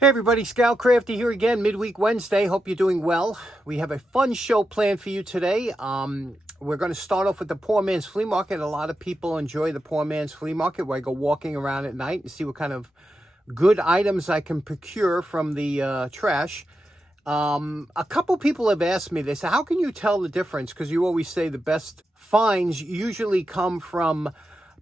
Hey everybody, Scout Crafty here again, midweek Wednesday. Hope you're doing well. We have a fun show planned for you today. We're going to start off with the Poor Man's Flea Market. A lot of people enjoy the Poor Man's Flea Market, where I go walking around at night and see what kind of good items I can procure from the trash. A couple people have asked me, they say, how can you tell the difference? Because you always say the best finds usually come from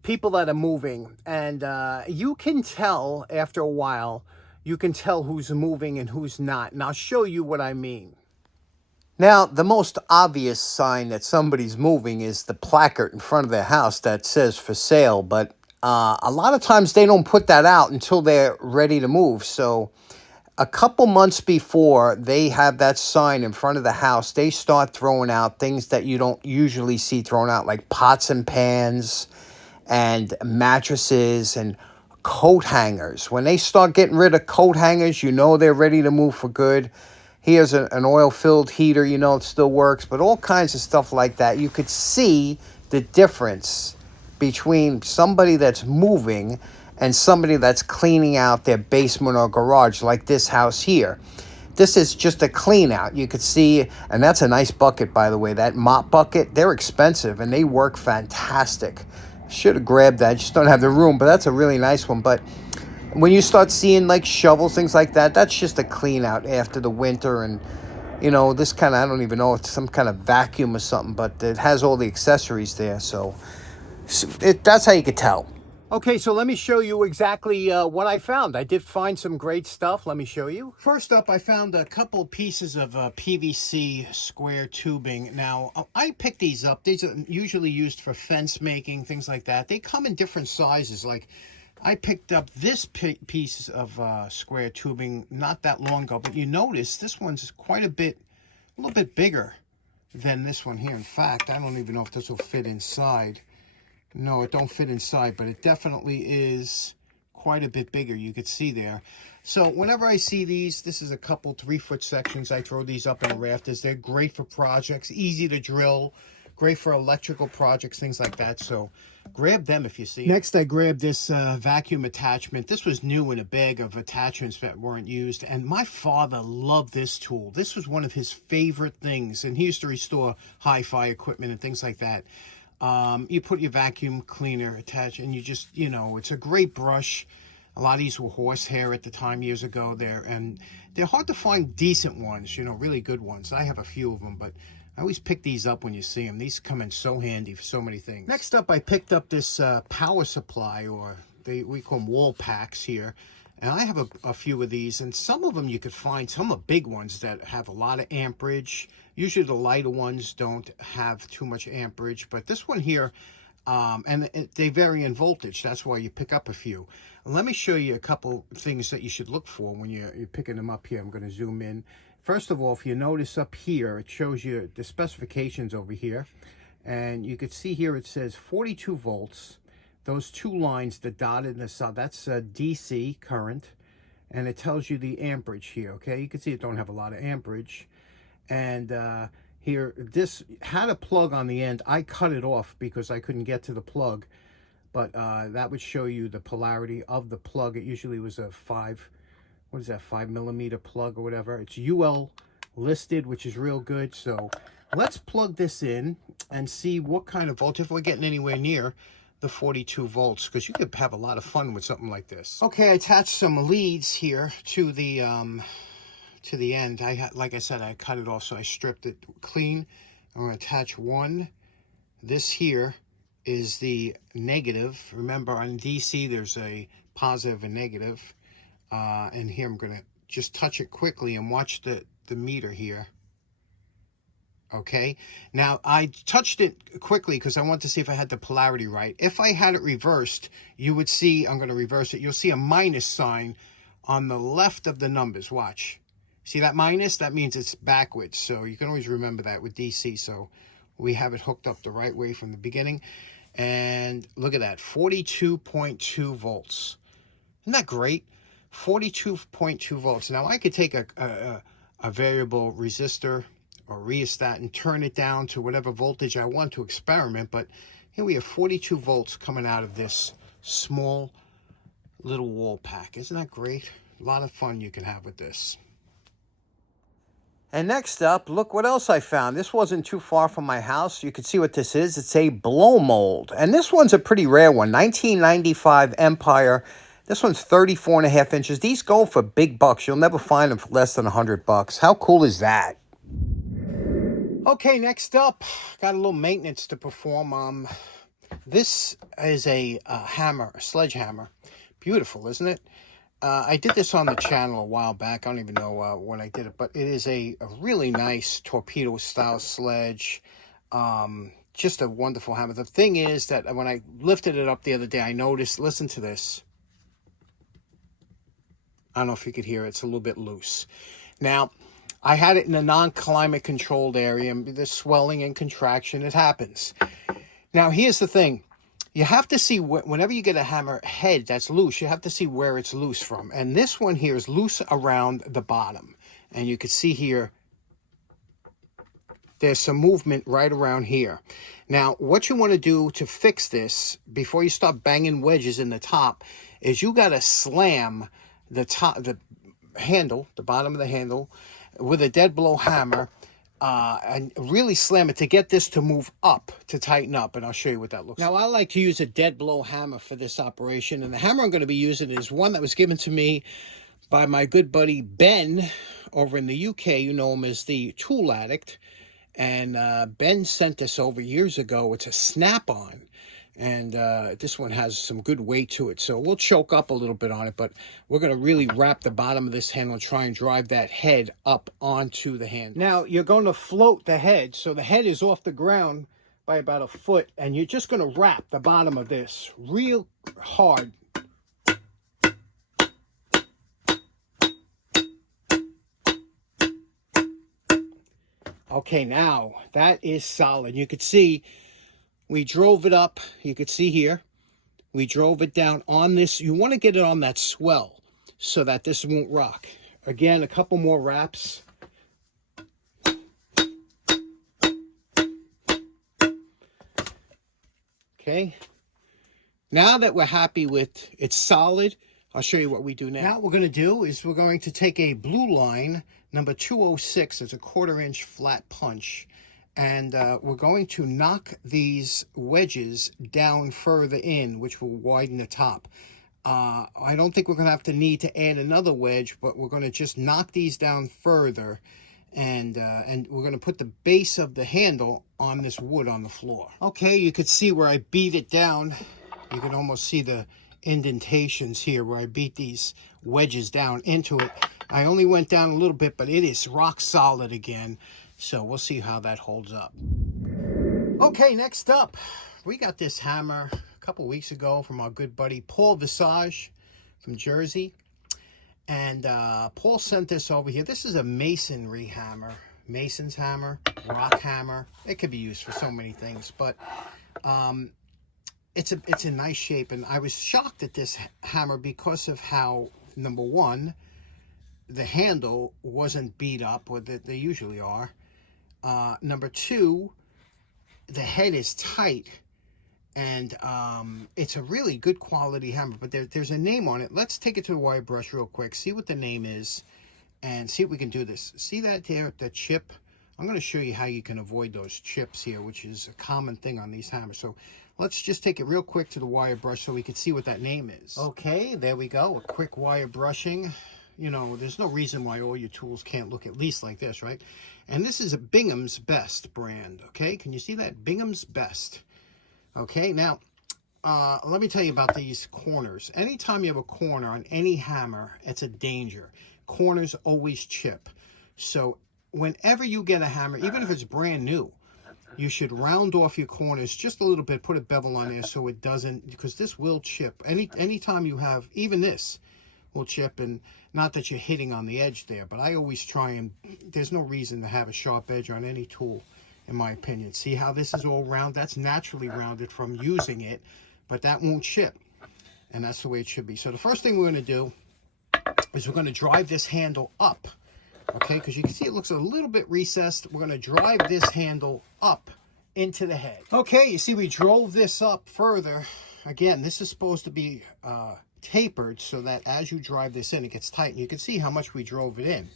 people that are moving. And you can tell after a while, you can tell who's moving and who's not. And I'll show you what I mean. Now, the most obvious sign that somebody's moving is the placard in front of their house that says for sale. But a lot of times they don't put that out until they're ready to move. So a couple months before they have that sign in front of the house, they start throwing out things that you don't usually see thrown out, like pots and pans and mattresses and coat hangers. When they start getting rid of coat hangers, you know they're ready to move for good. Here's an oil-filled heater, you know it still works, but all kinds of stuff like that. You could see the difference between somebody that's moving and somebody that's cleaning out their basement or garage, like this house here. This is just a clean out. You could see, and that's a nice bucket, by the way. That mop bucket, they're expensive and they work fantastic. Should have grabbed that. Just don't have the room, but that's a really nice one. But when you start seeing like shovels, things like that, that's just a clean out after the winter. And you know, this kind of, I don't even know, it's some kind of vacuum or something, but it has all the accessories there. So that's how you could tell. Okay, so let me show you exactly what I found. I did find some great stuff. Let me show you. First up, I found a couple pieces of PVC square tubing. Now, I picked these up. These are usually used for fence making, things like that. They come in different sizes. Like, I picked up this piece of square tubing not that long ago, but you notice this one's quite a little bit bigger than this one here. In fact, I don't even know if this will fit inside. No, it don't fit inside, but it definitely is quite a bit bigger. You could see there. So whenever I see these, this is a couple 3-foot sections. I throw these up in the rafters. They're great for projects, easy to drill, great for electrical projects, things like that. So grab them if you see them. Next, I grabbed this vacuum attachment. This was new in a bag of attachments that weren't used. And my father loved this tool. This was one of his favorite things. And he used to restore hi-fi equipment and things like that. You put your vacuum cleaner attached, and you just, you know, it's a great brush. A lot of these were horsehair at the time years ago there, and they're hard to find decent ones, you know, really good ones. I have a few of them, but I always pick these up when you see them. These come in so handy for so many things. Next up, I picked up this power supply, or we call them wall packs here. And I have a few of these, and some of them you could find, some are big ones that have a lot of amperage. Usually the lighter ones don't have too much amperage, but this one here, they vary in voltage. That's why you pick up a few. Let me show you a couple things that you should look for when you're picking them up here. I'm going to zoom in. First of all, if you notice up here, it shows you the specifications over here. And you can see here it says 42 volts. Those two lines, the dotted and the side, that's a DC current, and it tells you the amperage here, okay? You can see it don't have a lot of amperage. And here, this had a plug on the end. I cut it off because I couldn't get to the plug, but that would show you the polarity of the plug. It usually was a 5mm plug or whatever. It's UL listed, which is real good. So let's plug this in and see what kind of voltage, if we're getting anywhere near the 42 volts, because you could have a lot of fun with something like this. Okay, I attached some leads here to the end. Like I said, I cut it off, so I stripped it clean. I'm going to attach one. This here is the negative. Remember, on DC, there's a positive and negative. And here I'm going to just touch it quickly and watch the meter here. Okay, now I touched it quickly because I want to see if I had the polarity right. If I had it reversed, you would see, I'm going to reverse it, you'll see a minus sign on the left of the numbers. Watch. See that minus? That means it's backwards. So you can always remember that with DC. So we have it hooked up the right way from the beginning. And look at that, 42.2 volts. Isn't that great? 42.2 volts. Now I could take a variable resistor or rheostat and turn it down to whatever voltage I want to experiment, but here we have 42 volts coming out of this small little wall pack. Isn't that great? A lot of fun you can have with this. And next up, look what else I found. This wasn't too far from my house. You can see what this is. It's a blow mold. And this one's a pretty rare one. 1995 Empire. This one's 34.5 inches. These go for big bucks. You'll never find them for less than $100. How cool is that? Okay, next up, got a little maintenance to perform. This is a hammer, a sledgehammer. Beautiful, isn't it? I did this on the channel a while back. I don't even know when I did it, but it is a really nice torpedo-style sledge. Just a wonderful hammer. The thing is that when I lifted it up the other day, I noticed, listen to this. I don't know if you could hear it. It's a little bit loose. Now, I had it in a non-climate controlled area, and the swelling and contraction, it happens. Now, here's the thing. You have to see, whenever you get a hammer head that's loose, you have to see where it's loose from. And this one here is loose around the bottom. And you can see here, there's some movement right around here. Now, what you want to do to fix this, before you start banging wedges in the top, is you got to slam the handle, the bottom of the handle, with a dead blow hammer, and really slam it to get this to move up, to tighten up, and I'll show you what that looks like. Now, I like to use a dead blow hammer for this operation, and the hammer I'm going to be using is one that was given to me by my good buddy Ben over in the UK. You know him as the Tool Addict, and Ben sent this over years ago. It's a snap-on, and this one has some good weight to it, so we'll choke up a little bit on it, but we're going to really wrap the bottom of this handle and try and drive that head up onto the handle. Now, you're going to float the head, so the head is off the ground by about 1 foot, and you're just going to wrap the bottom of this real hard. Okay, now, that is solid. You could see we drove it up. You could see here. We drove it down on this. You want to get it on that swell so that this won't rock. Again, a couple more wraps. Okay. Now that we're happy with it's solid, I'll show you what we do now. Now what we're going to do is we're going to take a blue line, number 206. It's a 1/4 inch flat punch. And we're going to knock these wedges down further in, which will widen the top. I don't think we're going to have to need to add another wedge, but we're going to just knock these down further. And we're going to put the base of the handle on this wood on the floor. Okay, you could see where I beat it down. You can almost see the indentations here where I beat these wedges down into it. I only went down a little bit, but it is rock solid again. So we'll see how that holds up. Okay, next up, we got this hammer a couple weeks ago from our good buddy Paul Visage from Jersey. And Paul sent this over here. This is a masonry hammer, mason's hammer, rock hammer. It could be used for so many things, but it's a nice shape. And I was shocked at this hammer because of how, number one, the handle wasn't beat up, or that they usually are. Number two, the head is tight, and it's a really good quality hammer, but there's a name on it. Let's take it to the wire brush real quick, see what the name is, and see if we can do this. See that there, the chip? I'm going to show you how you can avoid those chips here, which is a common thing on these hammers. So let's just take it real quick to the wire brush so we can see what that name is. Okay, there we go, a quick wire brushing. You know, there's no reason why all your tools can't look at least like this, right? And this is a Binghams Best brand, okay? Can you see that? Binghams Best. Okay, now, let me tell you about these corners. Anytime you have a corner on any hammer, it's a danger. Corners always chip. So whenever you get a hammer, even if it's brand new, you should round off your corners just a little bit, put a bevel on there so it doesn't, because this will chip. Anytime you have, even this will chip, and not that you're hitting on the edge there, but I always try and, there's no reason to have a sharp edge on any tool, in my opinion. See how this is all round? That's naturally rounded from using it, but that won't chip, and that's the way it should be. So the first thing we're going to do is we're going to drive this handle up, okay, because you can see it looks a little bit recessed. We're going to drive this handle up into the head. Okay, you see we drove this up further. Again, this is supposed to be tapered so that as you drive this in, it gets tight. And you can see how much we drove it in.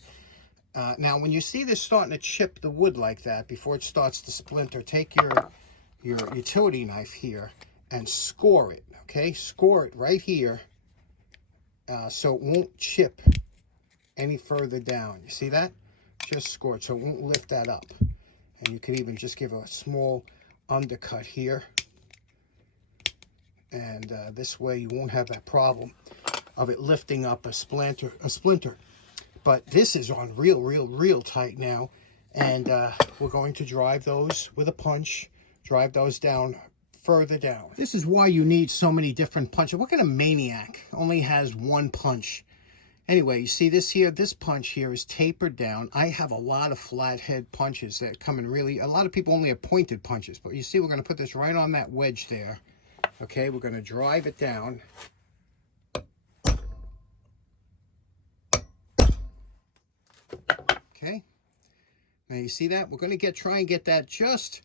Now, when you see this starting to chip the wood like that, before it starts to splinter, take your utility knife here and score it, okay? Score it right here so it won't chip any further down. You see that? Just score it so it won't lift that up. And you can even just give a small undercut here. And this way you won't have that problem of it lifting up a splinter. But this is on real tight now. And we're going to drive those with a punch, drive those down further down. This is why you need so many different punches. What kind of maniac only has one punch? Anyway, you see this here, this punch here is tapered down. I have a lot of flathead punches that come in really, a lot of people only have pointed punches. But you see, we're going to put this right on that wedge there. Okay, we're going to drive it down. Okay, now you see that? We're going to try and get that just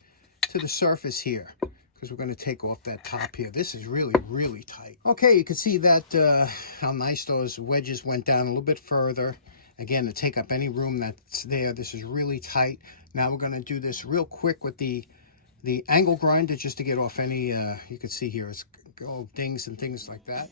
to the surface here, because we're going to take off that top here. This is really tight. Okay, you can see that how nice those wedges went down a little bit further. Again, to take up any room that's there. This is really tight. Now we're going to do this real quick with the angle grinder, just to get off any, you can see here, it's all dings and things like that.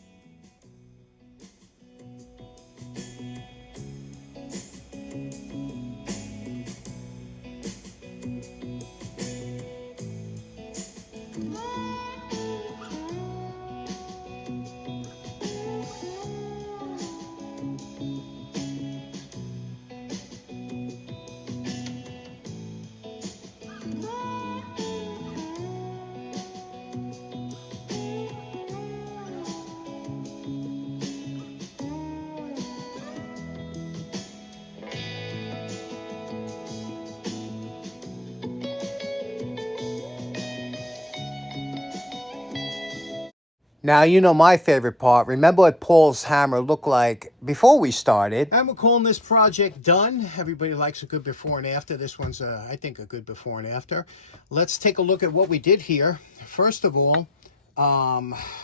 Now, you know my favorite part. Remember what Paul's hammer looked like before we started. And we're calling this project done. Everybody likes a good before and after. This one's, I think, a good before and after. Let's take a look at what we did here. First of all,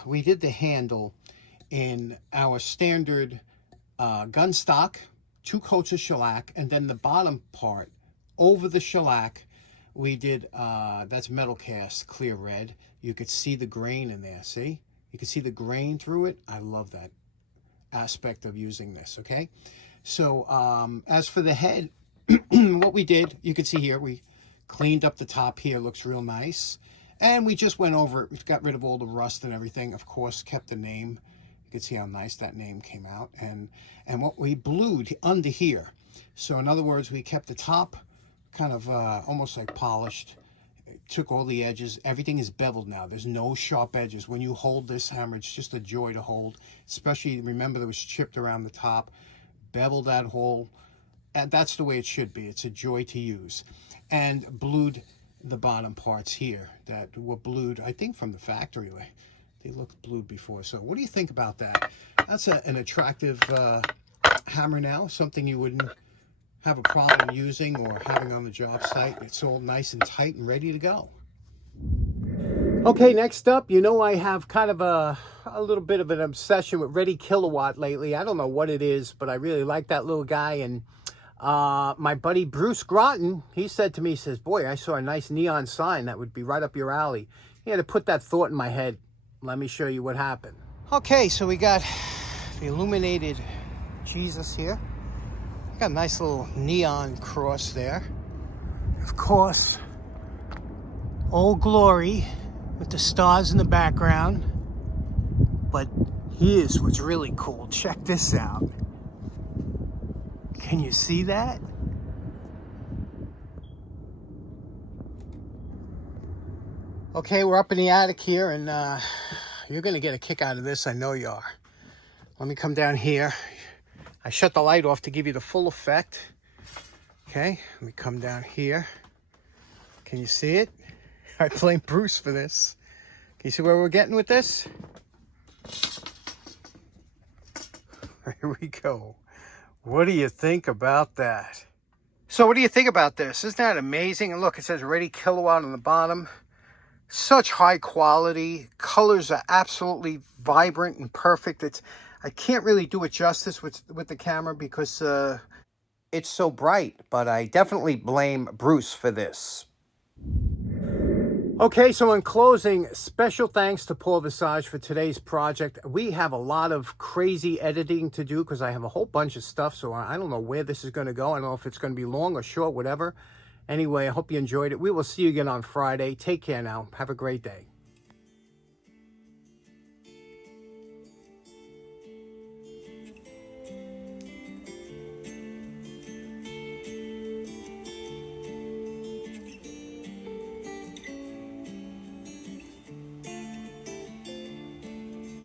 we did the handle in our standard gun stock, 2 coats of shellac, and then the bottom part over the shellac, we did, that's metal cast, clear red. You could see the grain in there, see? You can see the grain through it. I love that aspect of using this, okay? So as for the head, what we did, you can see here, we cleaned up the top here. Looks real nice. And we just went over it. We got rid of all the rust and everything. Of course, kept the name. You can see how nice that name came out. And what we blued under here. So in other words, we kept the top kind of almost like polished. Took all the edges. Everything is beveled now. There's no sharp edges. When you hold this hammer, it's just a joy to hold. Especially, remember, there was chipped around the top. Beveled that hole. And that's the way it should be. It's a joy to use. And blued the bottom parts here that were blued, I think, from the factory. They looked blued before. So what do you think about that? That's an attractive hammer now. Something you wouldn't have a problem using or having on the job site. It's all nice and tight and ready to go. Okay, next up, you know I have kind of a little bit of an obsession with Reddy Kilowatt lately. I don't know what it is, but I really like that little guy. And my buddy Bruce Groton, he said to me, he says, boy, I saw a nice neon sign that would be right up your alley. He had to put that thought in my head. Let me show you what happened. Okay, so we got the illuminated Jesus here. Got a nice little neon cross there. Of course, Old Glory with the stars in the background. But here's what's really cool. Check this out. Can you see that? Okay, we're up in the attic here, and you're going to get a kick out of this. I know you are. Let me come down here. I shut the light off to give you the full effect. Okay, let me come down here. Can you see it? I blame Bruce for this. Can you see where we're getting with this? Here we go. What do you think about that? So what do you think about this? Isn't that amazing? And look, it says Reddy Kilowatt on the bottom. Such high quality. Colors are absolutely vibrant and perfect. I can't really do it justice with the camera because it's so bright, but I definitely blame Bruce for this. Okay, so in closing, special thanks to Paul Visage for today's project. We have a lot of crazy editing to do because I have a whole bunch of stuff, so I don't know where this is going to go. I don't know if it's going to be long or short, whatever. Anyway, I hope you enjoyed it. We will see you again on Friday. Take care now. Have a great day.